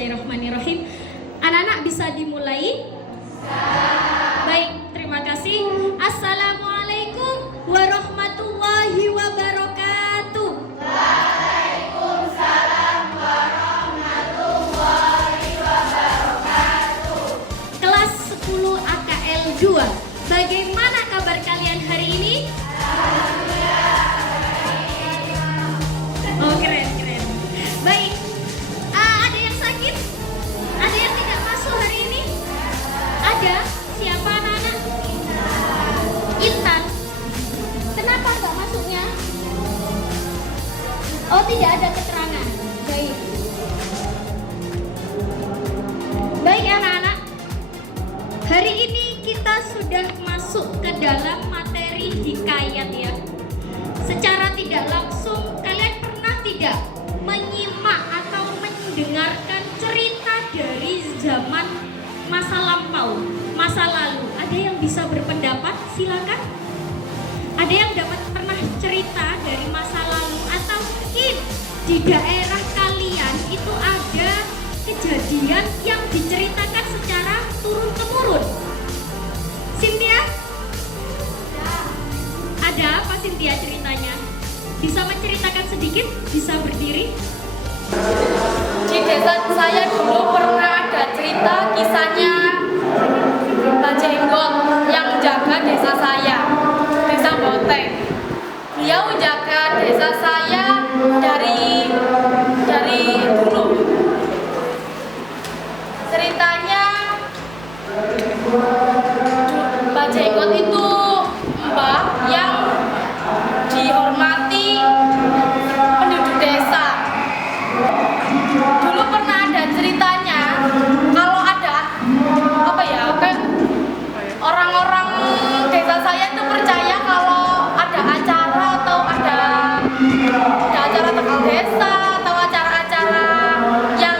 Bismillahirrahmanirrahim. Anak-anak bisa dimulai? Baik, terima kasih. Assalamualaikum warahmatullahi wabarakatuh. Waalaikumsalam warahmatullahi wabarakatuh. Kelas 10 AKL 2. Bagaimana kabar kalian hari ini? Oh, keren. Baik. Ada yang sakit? Ada yang tidak masuk hari ini? Ada? Siapa anak-anak? Intan. Kenapa nggak masuknya? Oh, tidak ada keterangan. Baik. Baik anak-anak. Hari ini kita sudah masuk ke dalam materi hikayat ya. Secara tidak langsung kalian pernah tidak menyimak atau mendengarkan cerita dari zaman masa lampau, masa lalu? Ada yang bisa berpendapat? Silakan. Ada yang dapat pernah cerita dari masa lalu atau mungkin di daerah kalian itu ada kejadian yang diceritakan secara turun-temurun? Cynthia? Ada apa Cynthia ceritanya? Bisa menceritakan sedikit? Bisa berdiri? Di desa saya dulu pernah ada cerita kisahnya Mbak Jenggot yang jaga desa saya, desa Boteng. Beliau jaga desa saya dari dulu. Ceritanya Mbak Jenggot itu mbak yang dihormati penduduk desa. Dulu pernah ada ceritanya kalau ada kayak orang-orang desa saya itu percaya kalau ada acara atau ada acara tegal desa atau acara-acara yang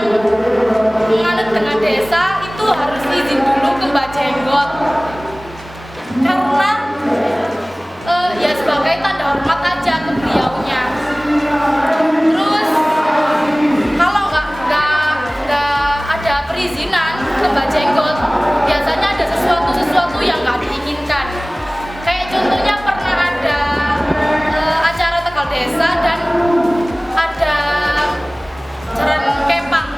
menganut dengan desa itu harus izin dulu ke Mbak Jenggot, karena ya sebagai tanda hormat aja ke beliaunya. Terus kalau nggak ada perizinan ke Mbak Jenggot, biasanya ada sesuatu yang nggak diinginkan. Kayak contohnya pernah ada acara tegal desa dan ada jaran kepang.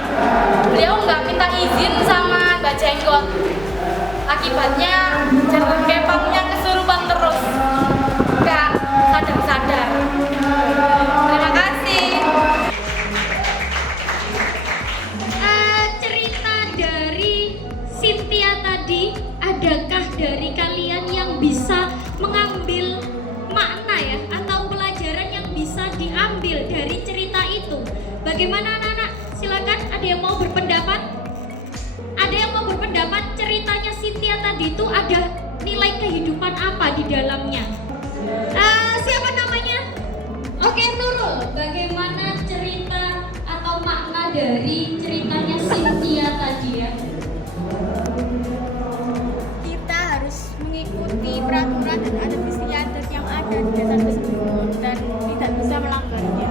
Beliau nggak minta izin sama Mbak Jenggot. Akibatnya jaran kepangnya kesurupan terus, nggak sadar-sadar. Terima kasih. Cerita dari Cynthia tadi, adakah dari kalian yang bisa mengambil makna ya atau pelajaran yang bisa diambil dari cerita itu? Bagaimana anak-anak? Silakan, ada yang mau berpendapat? Ada yang mau berpendapat ceritanya Cynthia tadi itu ada nilai kehidupan apa di dalamnya? Siapa namanya? Oke, Nurul. Bagaimana cerita atau makna dari ceritanya Cynthia tadi ya? Kita harus mengikuti peraturan dan adat istiadat yang ada di desa tersebut dan tidak bisa melanggarnya.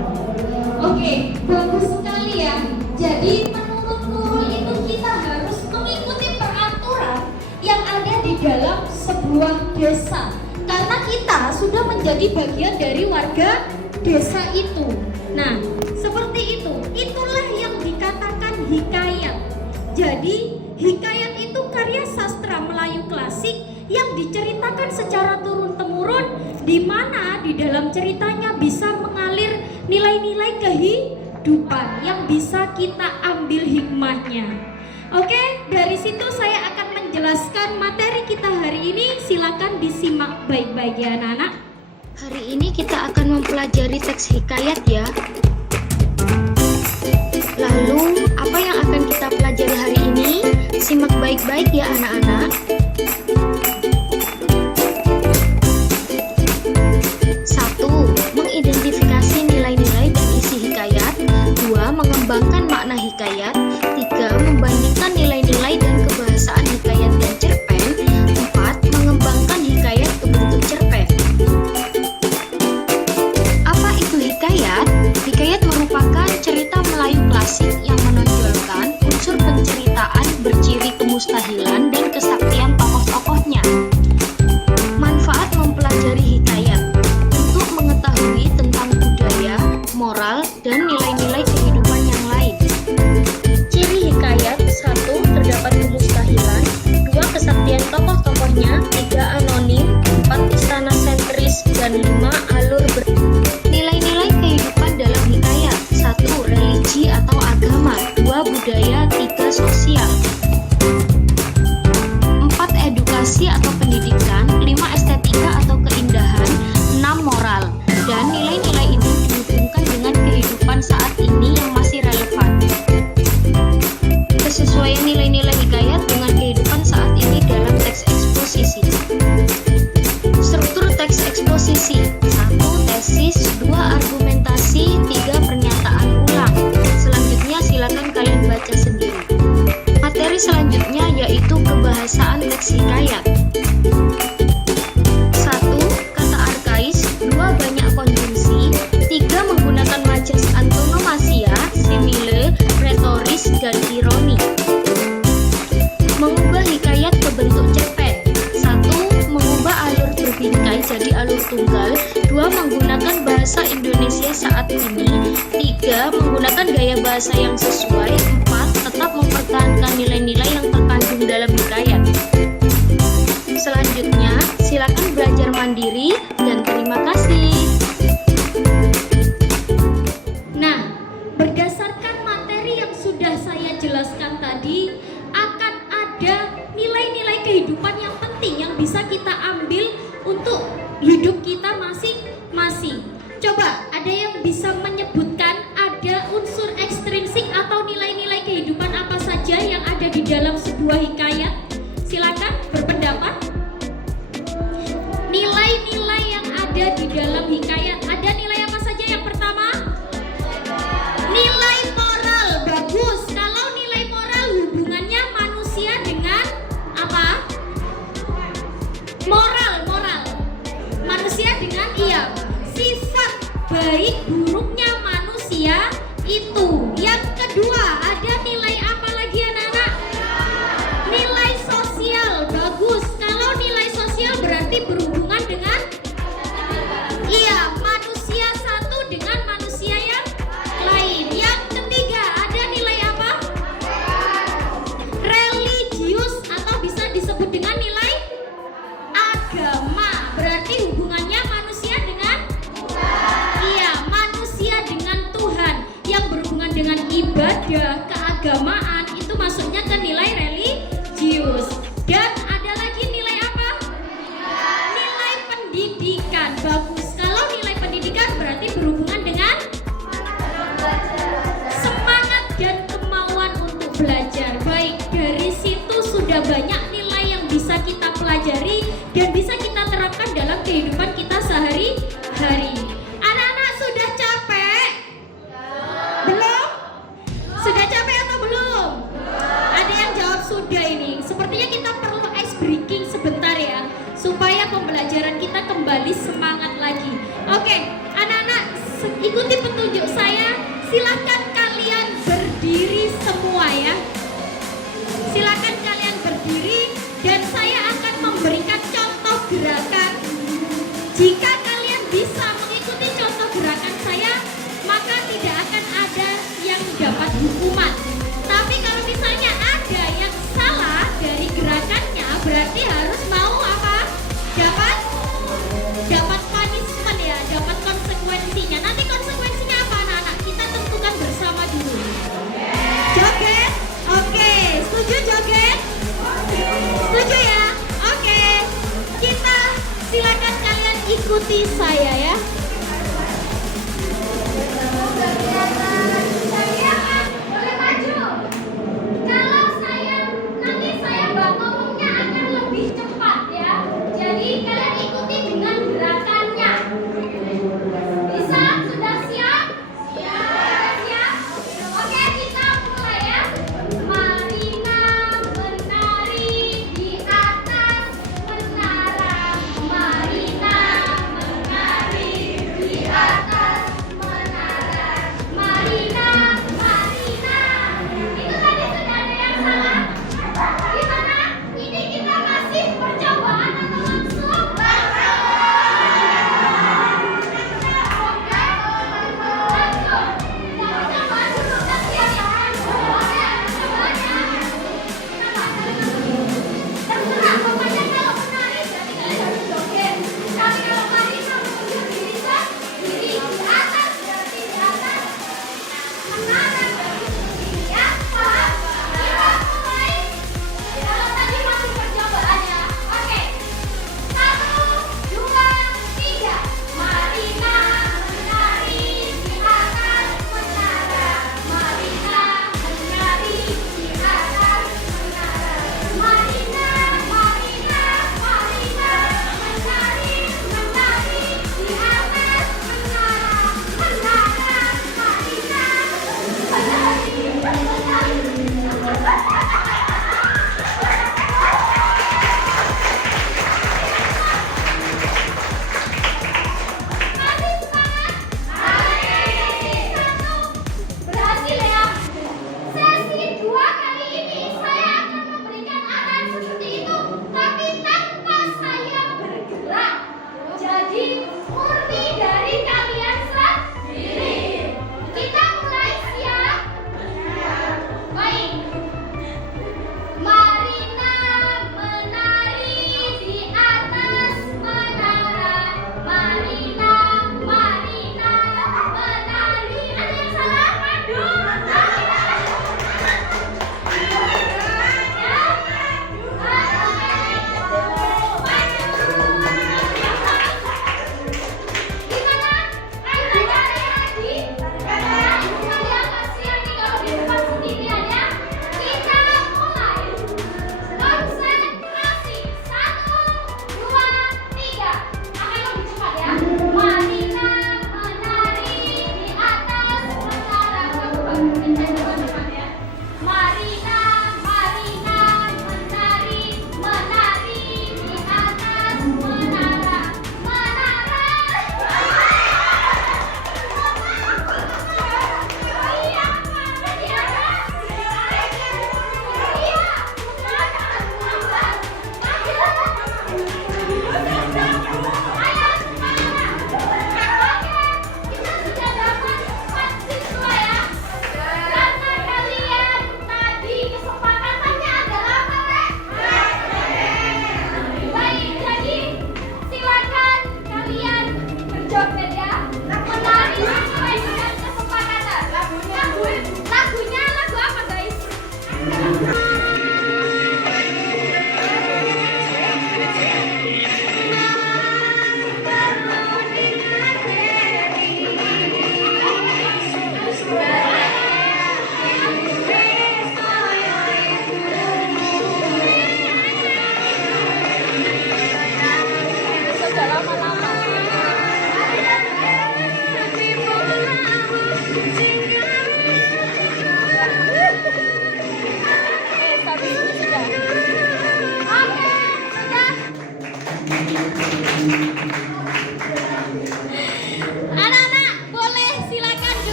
Oke, bagus sekali ya. Jadi menurut Nurul itu kita harus mengikuti peraturan yang ada di dalam sebuah desa, karena kita sudah menjadi bagian dari warga desa itu. Nah, seperti itu. Itulah yang dikatakan hikayat. Jadi, hikayat itu karya sastra Melayu klasik yang diceritakan secara turun-temurun, di mana di dalam ceritanya bisa mengalir nilai-nilai kehidupan yang bisa kita ambil hikmahnya. Oke, dari situ saya akan menjelaskan materi kita hari ini. Silakan disimak baik-baik ya anak-anak. Hari ini kita akan mempelajari teks hikayat ya. Lalu, apa yang akan kita pelajari hari ini? Simak baik-baik ya anak-anak. 1. Mengidentifikasi nilai-nilai dan isi hikayat. 2. Mengembangkan makna hikayat. 3. Membandingkan nilai-nilai dan kebahasaan hikayat dan cerpen. 4. Mengembangkan hikayat ke bentuk cerpen. Apa itu hikayat? Hikayat merupakan cerita Melayu klasik yang menonjolkan unsur kemustahilan dan kesaktian tokoh-tokohnya. Manfaat mempelajari hikayat untuk mengetahui tentang budaya, moral, dan nilai-nilai kehidupan yang lain. Ciri hikayat: 1. Terdapat kemustahilan. 2. Kesaktian tokoh-tokohnya. 3. Anonim. 4. Istana sentris. Dan 5. Alur Nilai-nilai kehidupan dalam hikayat: 1. Religi atau agama. 2. Budaya. 3. Sosial. 4. Edukasi atau pendidikan. 5. Estetika atau keindahan. 6. Moral. Dan nilai-nilai ini dihubungkan dengan kehidupan saat ini yang masih relevan. Kesesuaian nilai-nilai hikayat dengan kehidupan saat ini dalam teks eksposisi. Struktur teks eksposisi: 1. Tesis. 2. Argumentasi. 3. Pernyataan ulang. Selanjutnya silakan kalian baca sendiri. Materi selanjutnya yaitu kebahasaan teks hikayat. 1. Kata arkais. 2. Banyak konjungsi. 3. Menggunakan majas antonomasia, simile, retoris, dan ironi. Mengubah hikayat ke bentuk cerpen. 1. Mengubah alur berbingkai jadi alur tunggal. 2. Menggunakan bahasa Indonesia saat ini. 3. Menggunakan gaya bahasa yang sesuai. 4. Tetap mempertahankan nilai-nilai yang terkandung dalam hikayat. Selanjutnya, silakan belajar mandiri dan terima kasih. Nah, berdasarkan materi yang sudah saya jelaskan tadi, akan ada nilai-nilai kehidupan yang penting yang bisa kita ambil untuk hidup kita masing-masing. Coba, ada yang bisa menyebutkan ada unsur ekstrinsik atau nilai-nilai kehidupan apa saja yang ada di dalam sebuah hikayat? Silakan berpendapat. Nilai-nilai yang ada di dalam hikayat, ada nilai apa saja? Yang pertama, nilai moral. Bagus. Kalau nilai moral hubungannya manusia dengan apa? Moral. Manusia dengan sifat baik buruknya manusia itu. Yang kedua, ada nilai apa lagi anak-anak? Nilai sosial. Bagus. Kalau nilai sosial berarti berhubungan dengan manusia satu dengan manusia yang lain. Yang ketiga, ada nilai apa? Religius atau bisa disebut dengan nilai agama. Berarti hubungannya manusia dengan manusia dengan Tuhan. Yang berhubungan dengan ibadah, keagamaan, itu masuknya ke nilai religius. Dan ada lagi nilai apa? Nilai pendidikan. Bagus. Kalau nilai pendidikan berarti berhubungan dengan semangat dan kemauan untuk belajar. Baik, dari situ sudah banyak nilai yang bisa kita pelajari dan bisa kita terapkan dalam kehidupan kita sehari-hari. Anak-anak sudah capek? Belum? Sudah capek atau belum? Ada yang jawab sudah ini. Sepertinya kita perlu ice breaking sebentar ya, supaya pembelajaran kita kembali semangat lagi. Oke, anak-anak ikuti petunjuk saya. Silakan kalian berdiri semua ya. Silakan kalian berdiri dan saya akan memberikan contoh gerakan. Jika kalian bisa mengikuti contoh gerakan saya, maka tidak akan ada yang dapat hukuman. Tapi kalau misalnya ada yang salah dari gerakannya, berarti harus mau apa? Dapat punishment ya, dapat konsekuensinya. Nanti konsekuensinya apa anak-anak? Kita tentukan bersama dulu. Joget? Oke, setuju joget? Setuju ya? Oke, kita silakan kalian ikuti saya ya. Boleh maju. Kalau nanti saya ngomongnya akan lebih cepat ya. Jadi kalian ikuti dengan gerakannya. Bisa? Sudah siap? Siap. Oke, kita mulai ya. Marina menari di atas menara. Marina menari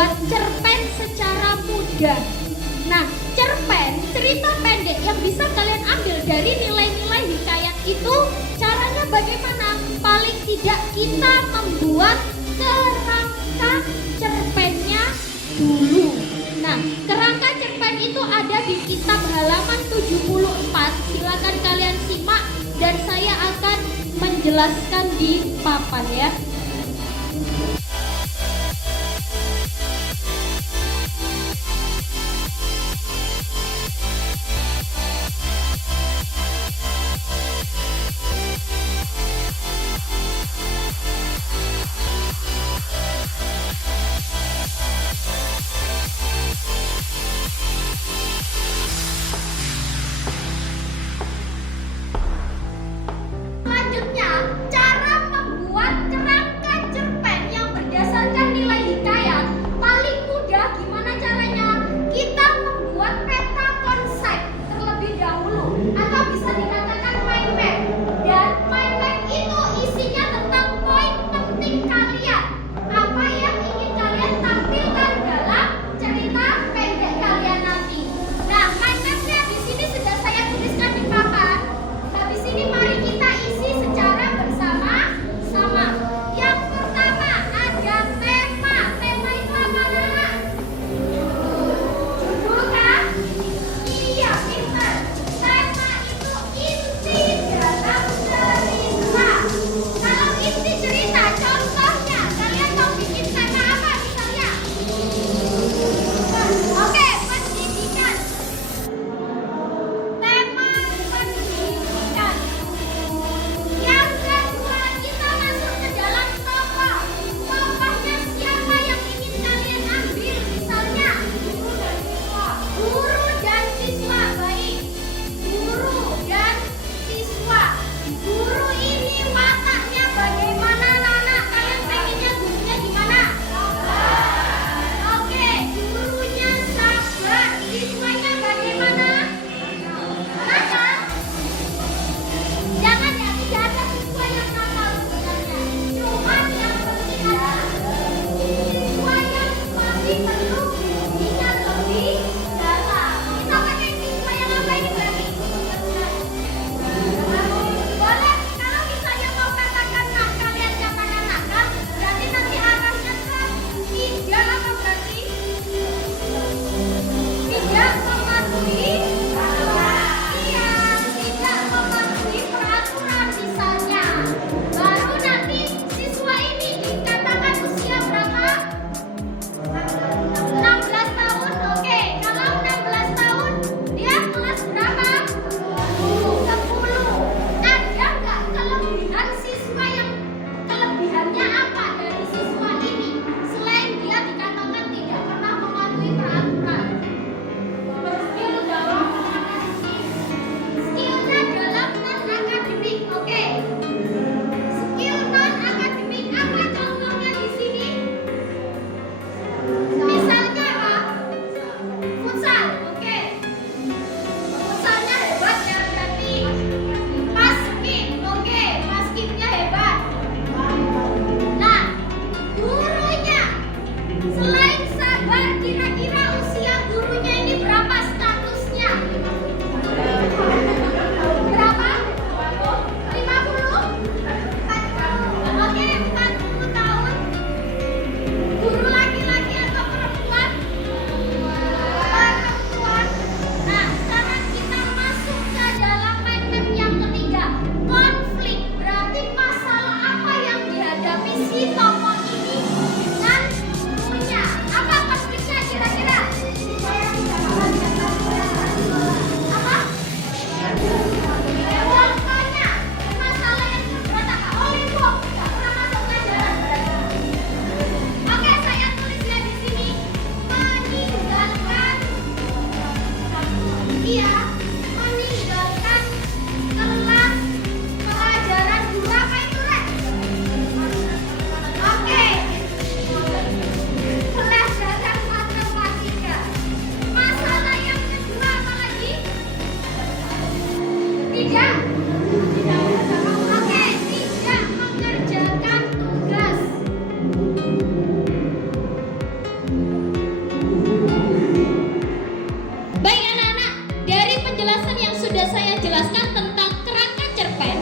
membuat cerpen secara mudah. Nah, cerpen, cerita pendek yang bisa kalian ambil dari nilai-nilai hikayat itu caranya bagaimana? Paling tidak kita membuat kerangka cerpennya dulu. Nah, kerangka cerpen itu ada di kitab halaman 74. Silakan kalian simak dan saya akan menjelaskan di papan ya. Selanjutnya, cara membuat kerangka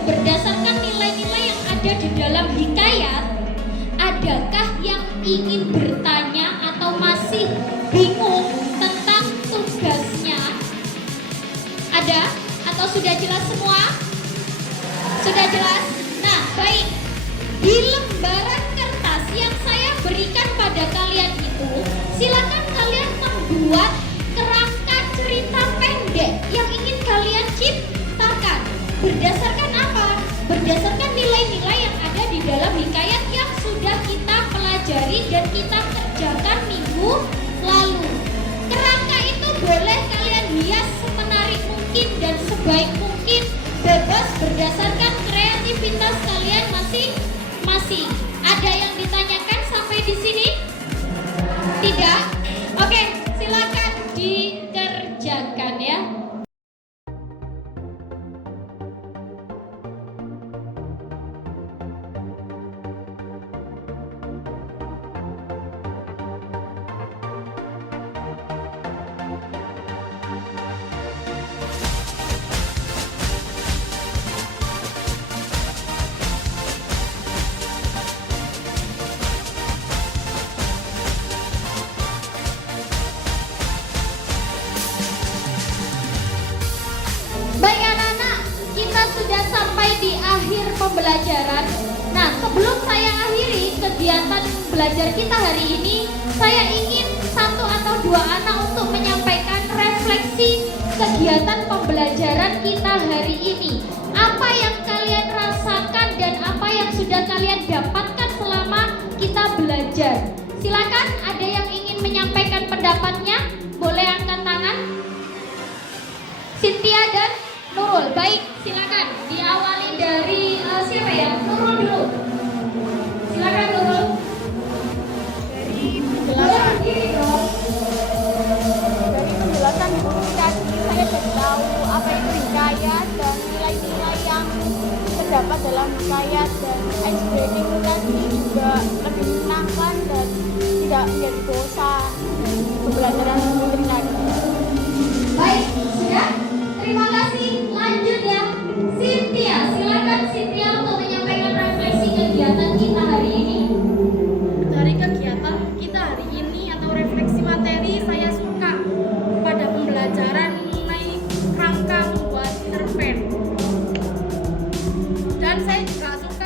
berdasarkan nilai-nilai yang ada di dalam hikayat, adakah yang ingin bertanya atau masih bingung tentang tugasnya? Ada? Atau sudah jelas semua? Sudah jelas? Nah, baik. Di lembaran kertas yang saya berikan pada kalian itu, silakan kalian membuat kerangka cerita pendek yang ingin kalian ciptakan. Berdasarkan apa? Berdasarkan nilai-nilai yang ada di dalam hikayat yang sudah kita pelajari dan kita kerjakan minggu lalu. Kerangka itu boleh kalian hias semenarik mungkin dan sebaik mungkin, bebas berdasarkan kreativitas kalian masing-masing. Ada yang ditanyakan sampai di sini? Tidak? Oke, silakan dikerjakan ya. Baik anak-anak, kita sudah sampai di akhir pembelajaran. Nah, sebelum saya akhiri kegiatan belajar kita hari ini, saya ingin satu atau dua anak untuk menyampaikan refleksi kegiatan pembelajaran kita hari ini. Apa yang kalian rasakan dan apa yang sudah kalian dapatkan selama kita belajar. Silakan, ada yang ingin menyampaikan pendapatnya? Boleh angkat tangan. Cynthia dan Nurul, baik, silakan diawali dari siapa ya? Nurul dulu. Silakan Nurul. Dari penjelasan guru tadi saya jadi tahu apa itu hikayat dan nilai-nilai yang terdapat dalam hikayat, dan ice breaking itu tadi juga lebih menyenangkan dan tidak menjadi bosan dari pembelajaran putri tadi. Baik, sudah? Terima kasih. Lanjut ya. Cynthia, silakan Cynthia untuk menyampaikan refleksi kegiatan kita hari ini. Dari kegiatan kita hari ini atau refleksi materi, saya suka pada pembelajaran mengenai kerangka membuat cerpen. Dan saya juga suka